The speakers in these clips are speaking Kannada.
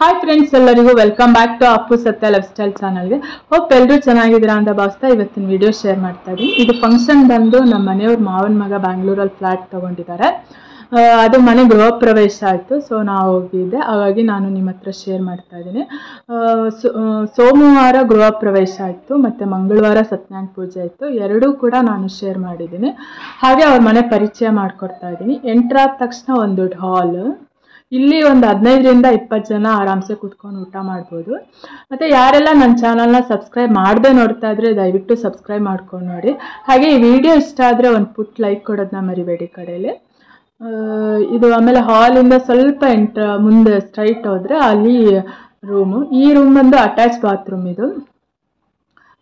ಹಾಯ್ ಫ್ರೆಂಡ್ಸ್, ಎಲ್ಲರಿಗೂ ವೆಲ್ಕಮ್ ಬ್ಯಾಕ್ ಟು ಅಪ್ಪು ಸತ್ಯ ಲೈಫ್ ಸ್ಟೈಲ್ ಚಾನಲ್ಗೆ. ಹೋಪ್ ಎಲ್ಲರೂ ಚೆನ್ನಾಗಿದ್ದೀರಾ ಅಂತ ಭಾವಿಸ್ತಾ ಇವತ್ತಿನ ವಿಡಿಯೋ ಶೇರ್ ಮಾಡ್ತಾ ಇದ್ದೀನಿ. ಇದು ಫಂಕ್ಷನ್ ಬಂದು ನಮ್ಮ ಮನೆಯವ್ರ ಮಾವನ ಮಗ ಬ್ಯಾಂಗ್ಳೂರಲ್ಲಿ ಫ್ಲಾಟ್ ತೊಗೊಂಡಿದ್ದಾರೆ. ಅದು ಮನೆ ಗೃಹ ಪ್ರವೇಶ ಆಯಿತು. ಸೊ ನಾವು ಹೋಗಿದ್ದೆ, ಹಾಗಾಗಿ ನಾನು ನಿಮ್ಮ ಹತ್ರ ಶೇರ್ ಮಾಡ್ತಾ ಇದ್ದೀನಿ. ಸೋಮವಾರ ಗೃಹ ಪ್ರವೇಶ ಆಯಿತು ಮತ್ತು ಮಂಗಳವಾರ ಸತ್ಯನಾರಾಯಣ ಪೂಜೆ ಆಯಿತು. ಎರಡೂ ಕೂಡ ನಾನು ಶೇರ್ ಮಾಡಿದ್ದೀನಿ. ಹಾಗೆ ಅವ್ರ ಮನೆ ಪರಿಚಯ ಮಾಡಿಕೊಡ್ತಾ ಇದ್ದೀನಿ. ಎಂಟ್ರ್ ಆದ ತಕ್ಷಣ ಒಂದು ದೊಡ್ಡ ಹಾಲ್. ಇಲ್ಲಿ ಒಂದು 15ರಿಂದ 20 ಜನ ಆರಾಮ್ಸೆ ಕೂತ್ಕೊಂಡು ಊಟ ಮಾಡ್ಬೋದು. ಮತ್ತು ಯಾರೆಲ್ಲ ನನ್ನ ಚಾನಲ್ನ ಸಬ್ಸ್ಕ್ರೈಬ್ ಮಾಡದೆ ನೋಡ್ತಾ ಇದ್ರೆ ದಯವಿಟ್ಟು ಸಬ್ಸ್ಕ್ರೈಬ್ ಮಾಡ್ಕೊಂಡು ನೋಡಿ. ಹಾಗೆ ಈ ವಿಡಿಯೋ ಇಷ್ಟ ಆದರೆ ಒಂದು ಪುಟ್ ಲೈಕ್ ಕೊಡೋದನ್ನ ಮರಿಬೇಡಿ ಕಡೆಯಲ್ಲಿ. ಇದು ಆಮೇಲೆ ಹಾಲಿಂದ ಸ್ವಲ್ಪ ಮುಂದೆ ಸ್ಟ್ರೈಟ್ ಹೋದರೆ ಅಲ್ಲಿ ರೂಮು. ಈ ರೂಮ್ ಬಂದು ಅಟ್ಯಾಚ್ ಬಾತ್ರೂಮ್. ಇದು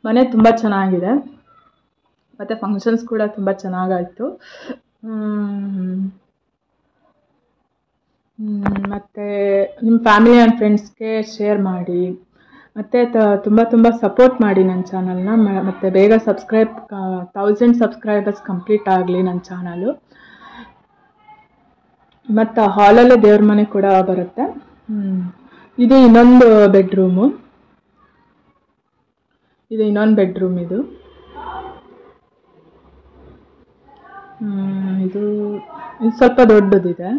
ಮನೆ ತುಂಬ ಚೆನ್ನಾಗಿದೆ ಮತ್ತು ಫಂಕ್ಷನ್ಸ್ ಕೂಡ ತುಂಬ ಚೆನ್ನಾಗಾಯಿತು. ಮತ್ತು ನಿಮ್ಮ ಫ್ಯಾಮಿಲಿ ಆ್ಯಂಡ್ ಫ್ರೆಂಡ್ಸ್ಗೆ ಶೇರ್ ಮಾಡಿ ಮತ್ತು ತುಂಬ ಸಪೋರ್ಟ್ ಮಾಡಿ ನನ್ನ ಚಾನಲ್ನ. ಮತ್ತು ಬೇಗ 1000 ಸಬ್ಸ್ಕ್ರೈಬರ್ಸ್ ಕಂಪ್ಲೀಟ್ ಆಗಲಿ ನನ್ನ ಚಾನಲು. ಮತ್ತು ಹಾಲಲ್ಲೇ ದೇವ್ರ ಮನೆ ಕೂಡ ಬರುತ್ತೆ. ಇದು ಇನ್ನೊಂದು ಬೆಡ್ರೂಮು. ಇದು ಇನ್ನೊಂದು ಬೆಡ್ರೂಮ್. ಇದು ಸ್ವಲ್ಪ ದೊಡ್ಡದಿದೆ.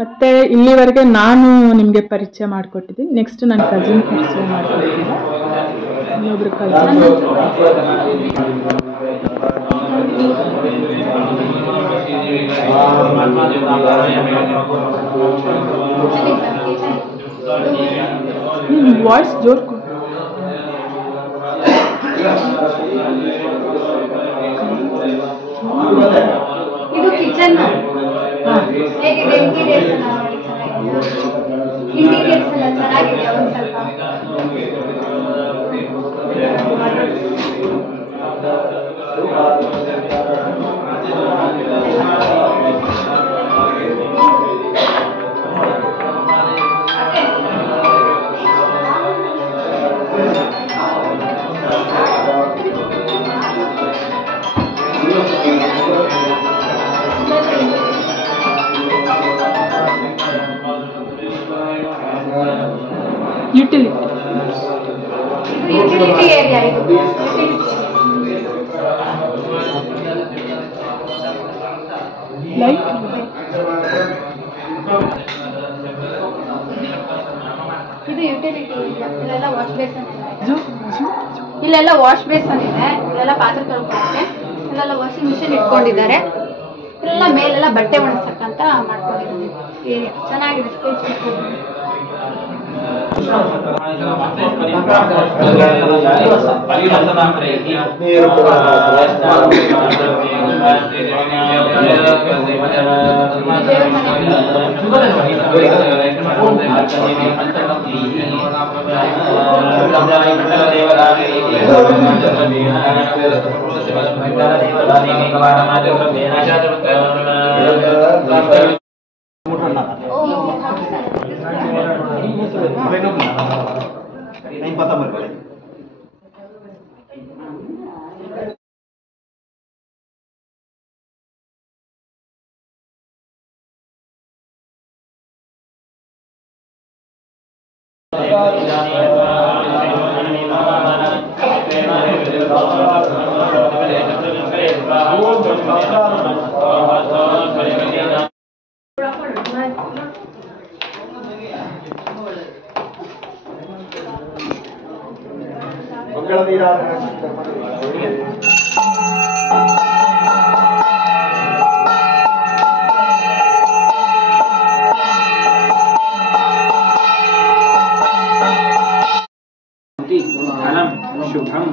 ಮತ್ತು ಇಲ್ಲಿವರೆಗೆ ನಾನು ನಿಮಗೆ ಪರಿಚಯ ಮಾಡಿಕೊಟ್ಟಿದ್ದೀನಿ. ನೆಕ್ಸ್ಟ್ ನನ್ನ ಕಸಿನ್ ಪರಿಚಯ ಮಾಡಿಕೊಟ್ಟಿದ್ದೀನಿ. ಇನ್ನೊಬ್ರು ಕಸಿನ್ ವಾಯ್ಸ್ ಜೋರ್ ಇದು ಕಿಚನ್. ಹೇಗಿದೆ ಇಂಟೀರಿಯರ್ಸ್ ಎಲ್ಲ ಚೆನ್ನಾಗಿದೆ. ಒಂದು ಯುಟಿಲಿಟಿ ಏರಿಯಾ. ಇದು ಲೈಟ್ ಇದು ಯುಟಿಲಿಟಿ ಏರಿಯಾ. ಇಲ್ಲೆಲ್ಲ ವಾಶ್ ಬೇಸನ್ ಇದೆ. ಇಲ್ಲೆಲ್ಲ ವಾಶ್ ಬೇಸನ್ ಇದೆ. ಇಲ್ಲೆಲ್ಲ ಪಾತ್ರೆ ತೊಳ್ಕೊಳ್ಳೋಕ್ಕೆ. ಇಲ್ಲೆಲ್ಲ ವಾಷಿಂಗ್ ಮಿಷಿನ್ ಇಟ್ಕೊಂಡಿದ್ದಾರೆ. ಇಲ್ಲೆಲ್ಲ ಮೇಲೆಲ್ಲ ಬಟ್ಟೆ ಒಣಗ್ಸಕ್ಕಂತ ಮಾಡ್ಕೊಂಡಿದ್ದಾರೆ. ಏರಿಯಾ ಚೆನ್ನಾಗಿದೆ. शुभम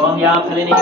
ओम या फलिनी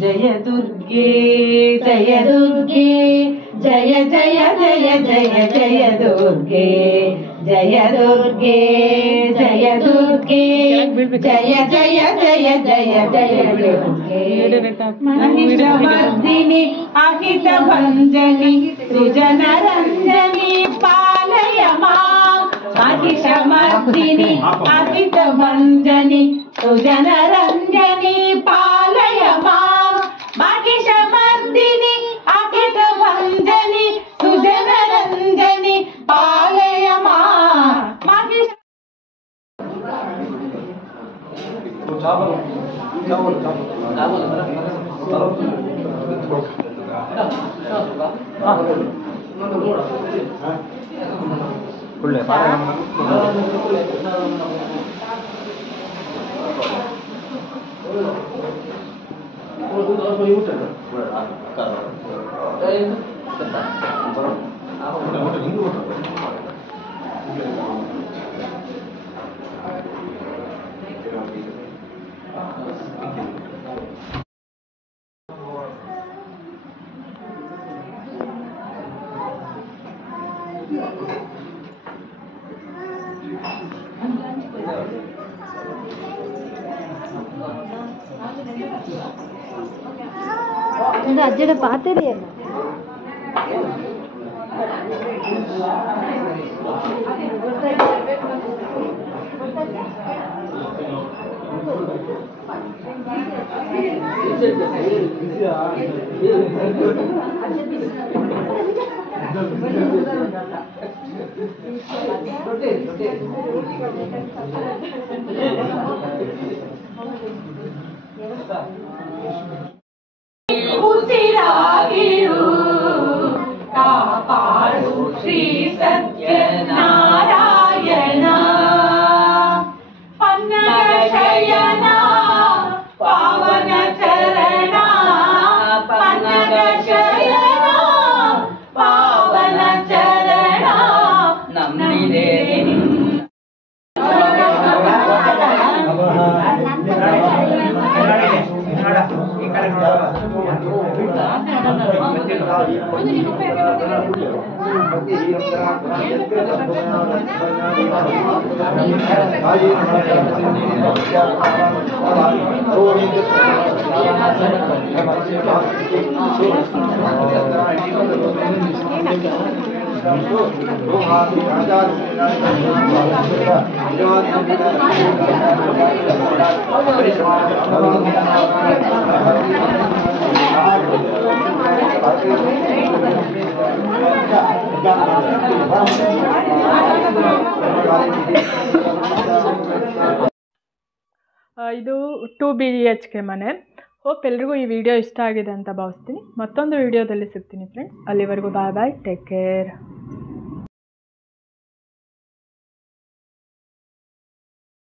जय दुर्गे जय दुर्गे जय जय जय जय जय दुर्गे जय दुर्गे जय दुर्गे जय जय जय जय जय दुर्गे महिषमर्दिनि अहित भञ्जनि सुजन रञ्जनि पालय मां महिषमर्दिनि अहित भञ्जनि सुजन रञ्जनि पालय मां महिषमर्दिनि अहित भञ्जनि सुजन रञ्जनि पालय मां महिष मेरे अज्जड़े पाते रहे ಉಸಿರಾಗಿರು ಕಾಪಾಡು ಶ್ರೀ ಸತ್ಯನಾರಾಯಣ ಪನ್ನಗ ಶಯನ ಪಾವನ ಚರಣ ಪನ್ನಗ ಶಯನ ಪಾವನ ಚರಣ ನಮ್ಮಿದೆ ಇದು 2 BHK ಮನೆ. ಹೋಪ್ ಎಲ್ರಿಗೂ ಈ ವಿಡಿಯೋ ಇಷ್ಟ ಆಗಿದೆ ಅಂತ ಭಾವಿಸ್ತೀನಿ. ಮತ್ತೊಂದು ವಿಡಿಯೋದಲ್ಲಿ ಸಿಗ್ತೀನಿ ಫ್ರೆಂಡ್ಸ್. ಅಲ್ಲಿವರೆಗೂ ಬಾಯ್ ಬಾಯ್, ಟೇಕ್ ಕೇರ್.